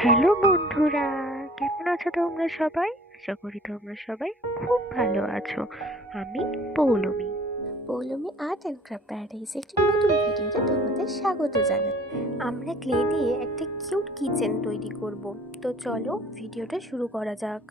Hello বন্ধুরা, কেমন আছো তোমরা সবাই? আশা করি তোমরা সবাই খুব ভালো আছো। আমি Poulami. Poulami art and craft paradise একটি নতুন ভিডিওতে তোমাদের স্বাগত জানাই। আমরা ক্লে দিয়ে একটা কিউট কিচেন তৈরি করব। তো চলো ভিডিওটা শুরু করা যাক।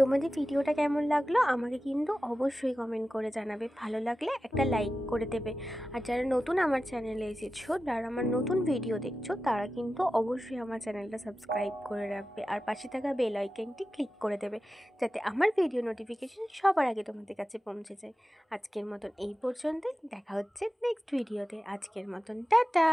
তোমাদের ভিডিওটা কেমন লাগলো আমাকে কিন্তু অবশ্যই কমেন্ট করে জানাবে। ভালো লাগলে একটা লাইক করে দেবে। আর যারা নতুন আমার চ্যানেলে এসেছো, যারা আমার নতুন ভিডিও দেখছো, তারা কিন্তু অবশ্যই আমার চ্যানেলটা সাবস্ক্রাইব করে রাখবে আর পাশে থাকা বেল আইকনটি ক্লিক করে দেবে, যাতে আমার ভিডিও নোটিফিকেশন সবার আগে তোমাদের কাছে পৌঁছে যায়। আজকের মতন এই পর্যন্তই, দেখা হচ্ছে নেক্সট ভিডিওতে। আজকের মতন টাটা।